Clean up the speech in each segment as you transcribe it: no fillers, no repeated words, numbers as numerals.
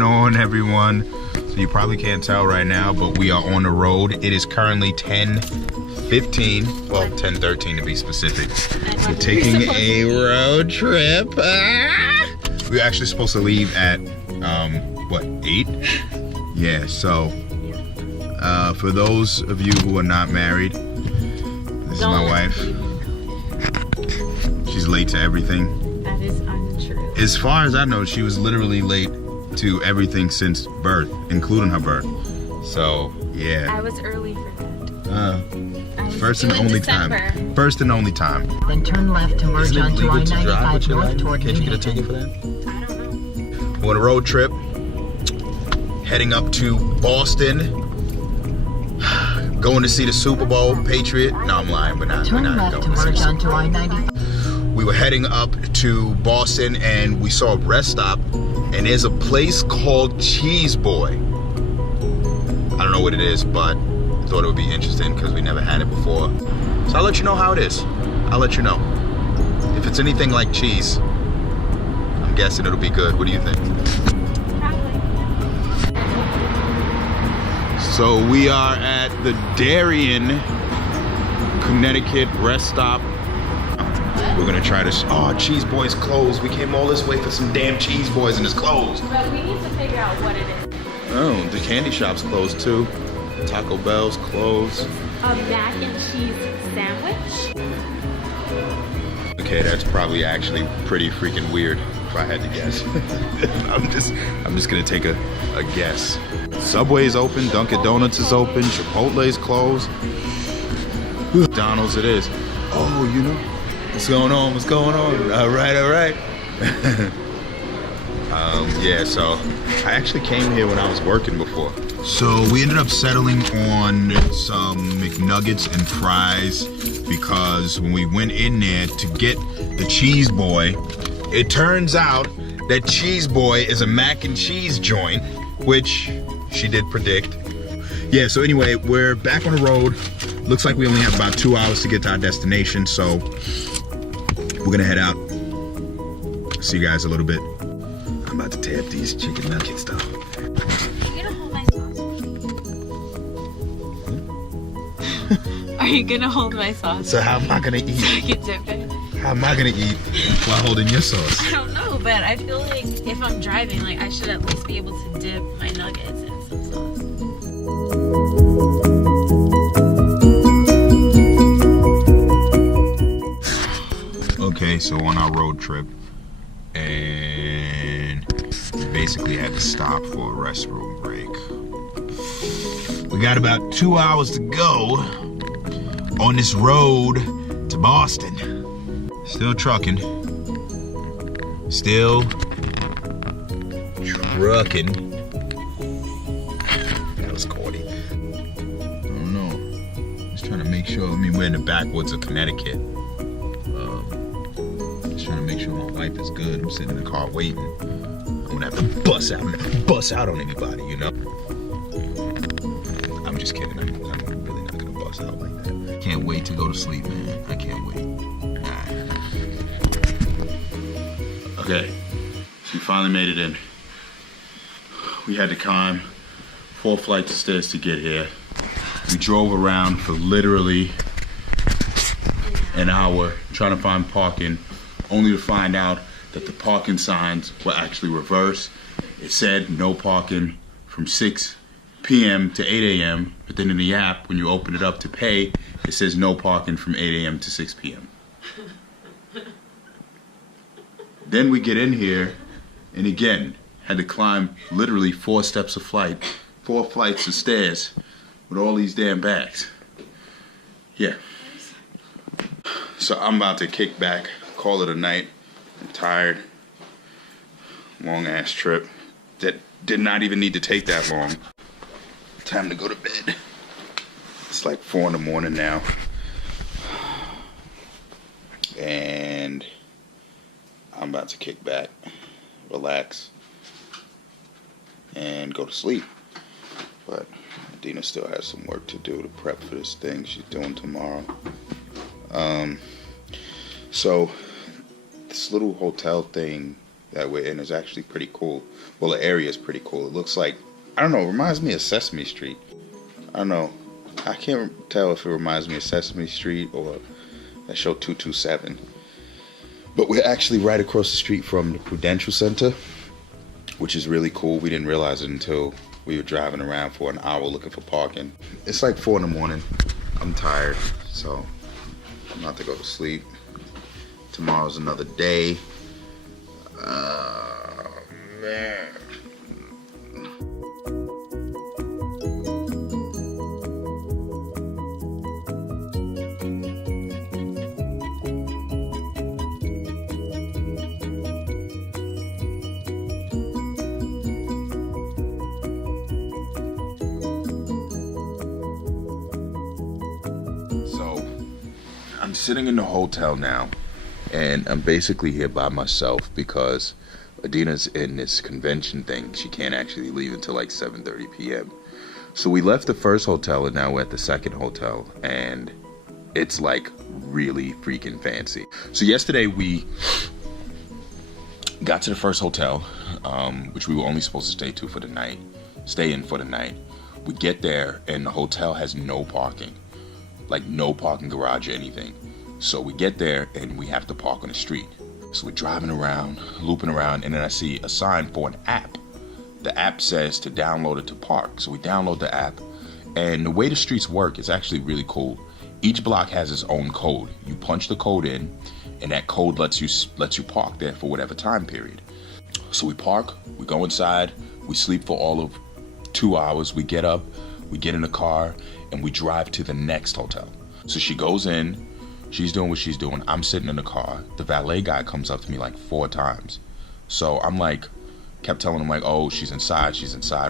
going on, everyone? So you probably can't tell right now, but we are on the road. It is currently 10:15, well 10:13 to be specific. We're taking a road trip. We're actually supposed to leave at what, 8? Yeah, so for those of you who are not married, this is my wife. She's late to everything. That is untrue. As far as I know, she was literally late to everything since birth, including her birth. So, yeah. I was early for that. First and only time. First and only time. Then turn left to merge onto I-95 north toward Can't you get a ticket for that? I don't know. We're on a road trip. Heading up to Boston. Going to see the Super Bowl, Patriot. No, I'm lying. We're not Turn left going to to see the merge Super onto Bowl. I-95. We were heading up to Boston and we saw a rest stop, and there's a place called Cheese Boy. I don't know what it is, but I thought it would be interesting because we never had it before. So I'll let you know how it is. I'll let you know. If it's anything like cheese, I'm guessing it'll be good. What do you think? Probably. So we are at the Darien, Connecticut rest stop. We're gonna try this. Oh, Cheese Boy's closed. We came all this way for some damn Cheese Boys and it's closed. But we need to figure out what it is. Oh, the candy shop's closed too. Taco Bell's closed. A mac and cheese sandwich? Okay, that's probably actually pretty freaking weird if I had to guess. I'm just gonna take a guess. Subway's open, Dunkin' Donuts is open, Chipotle's closed. McDonald's it is. Oh, you know. What's going on? What's going on? All right. Yeah, so I actually came here when I was working before. So we ended up settling on some McNuggets and fries because when we went in there to get the Cheese Boy, it turns out that Cheese Boy is a mac and cheese joint, which she did predict. Yeah, so anyway, we're back on the road. Looks like we only have about 2 hours to get to our destination, so we're gonna head out. See you guys a little bit. I'm about to tear up these chicken nuggets though. Are you gonna hold my sauce? So how am I gonna eat? So I can dip it? How am I gonna eat while holding your sauce? I don't know, but I feel like if I'm driving, like I should at least be able to dip my nuggets in some sauce. Okay, so on our road trip, and we basically had to stop for a restroom break. We got about 2 hours to go on this road to Boston. Still trucking. Still trucking. That was corny. I don't know. Just trying to make sure. I mean, we're in the backwoods of Connecticut. Just trying to make sure my wife is good. I'm sitting in the car waiting. I'm gonna have to bust out on anybody, you know? I'm just kidding. I'm really not gonna bust out like that. Can't wait to go to sleep, man. I can't wait. Okay, so we finally made it in. We had to climb 4 flights of stairs to get here. We drove around for literally an hour trying to find parking, only to find out that the parking signs were actually reversed. It said no parking from 6 p.m. to 8 a.m. But then in the app, when you open it up to pay, it says no parking from 8 a.m. to 6 p.m. Then we get in here, and again, had to climb literally 4 flights of stairs with all these damn bags. Yeah. So I'm about to kick back, call it a night. I'm tired. Long ass trip that did not even need to take that long. Time to go to bed. It's like 4 in the morning now. And I'm about to kick back, relax, and go to sleep. But Dina still has some work to do to prep for this thing she's doing tomorrow. So this little hotel thing that we're in is actually pretty cool. Well, the area is pretty cool. It looks like, I don't know, it reminds me of Sesame Street. I don't know. I can't tell if it reminds me of Sesame Street or that show 227. But we're actually right across the street from the Prudential Center, which is really cool. We didn't realize it until we were driving around for an hour looking for parking. It's like 4 in the morning. I'm tired, so I'm about to go to sleep. Tomorrow's another day. Man. So, I'm sitting in the hotel now, and I'm basically here by myself because Adina's in this convention thing. She can't actually leave until like 7:30 p.m. So we left the first hotel and now we're at the second hotel, and it's like really freaking fancy. So yesterday we got to the first hotel, which we were only supposed to stay in for the night. We get there and the hotel has no parking, like no parking garage or anything. So we get there and we have to park on the street. So we're driving around, looping around, and then I see a sign for an app. The app says to download it to park. So we download the app, and the way the streets work is actually really cool. Each block has its own code. You punch the code in, and that code lets you park there for whatever time period. So we park, we go inside, we sleep for all of 2 hours. We get up, we get in the car, and we drive to the next hotel. So she goes in. She's doing what she's doing. I'm sitting in the car. The valet guy comes up to me like 4 times. So I'm like, kept telling him like, oh, she's inside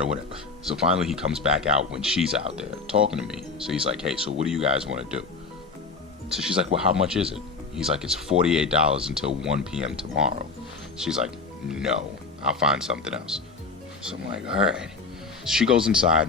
or whatever. So finally he comes back out when she's out there talking to me. So he's like, hey, so what do you guys want to do? So she's like, well, how much is it? He's like, it's $48 until 1 p.m. tomorrow. She's like, no, I'll find something else. So I'm like, all right. She goes inside.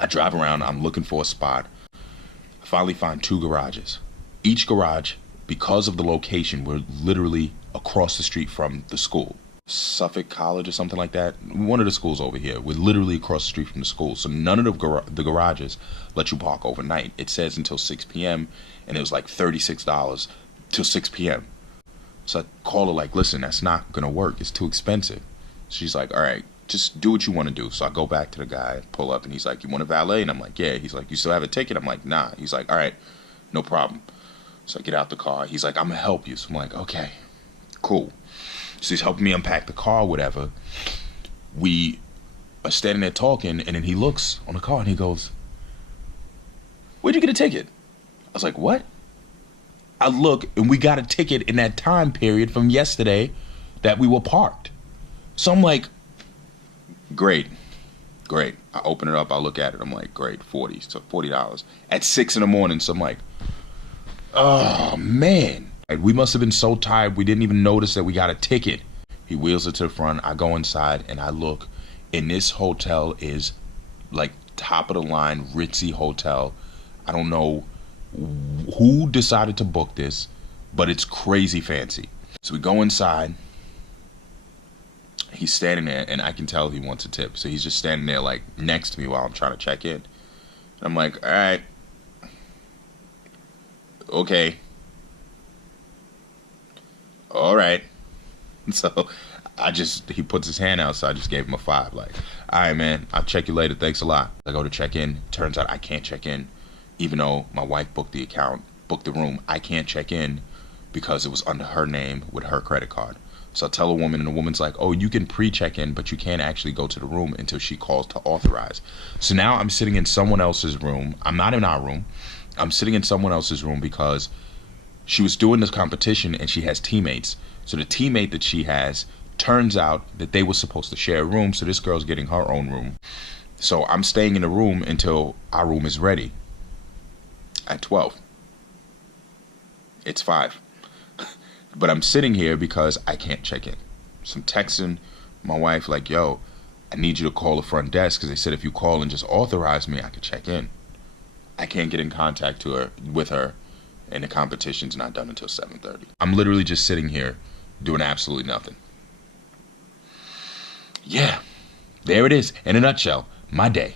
I drive around. I'm looking for a spot. I finally find 2 garages. Each garage, because of the location, we're literally across the street from the school. Suffolk College or something like that. One of the schools over here. We're literally across the street from the school. So none of the garages let you park overnight. It says until 6 p.m. and it was like $36 till 6 p.m. So I call her like, listen, that's not going to work. It's too expensive. She's like, all right, just do what you want to do. So I go back to the guy, pull up, and he's like, you want a valet? And I'm like, yeah. He's like, you still have a ticket? I'm like, nah. He's like, all right, no problem. So I get out the car. He's like, I'm going to help you. So I'm like, okay, cool. So he's helping me unpack the car, whatever. We are standing there talking, and then he looks on the car, and he goes, where'd you get a ticket? I was like, what? I look, and we got a ticket in that time period from yesterday that we were parked. So I'm like, great. I open it up, I look at it, I'm like, great, $40 at 6 in the morning. So I'm like, oh man, we must have been so tired we didn't even notice that we got a ticket. He wheels it to the front. I go inside and I look, and this hotel is like top of the line ritzy hotel. I don't know who decided to book this, but it's crazy fancy. So we go inside. He's standing there, and I can tell he wants a tip. So he's just standing there like next to me while I'm trying to check in. And I'm like, all right. Okay. All right. So he puts his hand out, so I just gave him a 5. Like, all right, man, I'll check you later. Thanks a lot. I go to check in. Turns out I can't check in. Even though my wife booked the room, I can't check in because it was under her name with her credit card. So I tell a woman, and the woman's like, oh, you can pre-check in, but you can't actually go to the room until she calls to authorize. So now I'm sitting in someone else's room. I'm not in our room. I'm sitting in someone else's room because she was doing this competition and she has teammates. So the teammate that she has, turns out that they were supposed to share a room, so this girl's getting her own room. So I'm staying in the room until our room is ready at 12. It's 5. But I'm sitting here because I can't check in. So I'm texting my wife like, yo, I need you to call the front desk because they said if you call and just authorize me, I could check in. I can't get in contact with her, and the competition's not done until 7:30. I'm literally just sitting here doing absolutely nothing. yeah, there it is. In a nutshell, my day.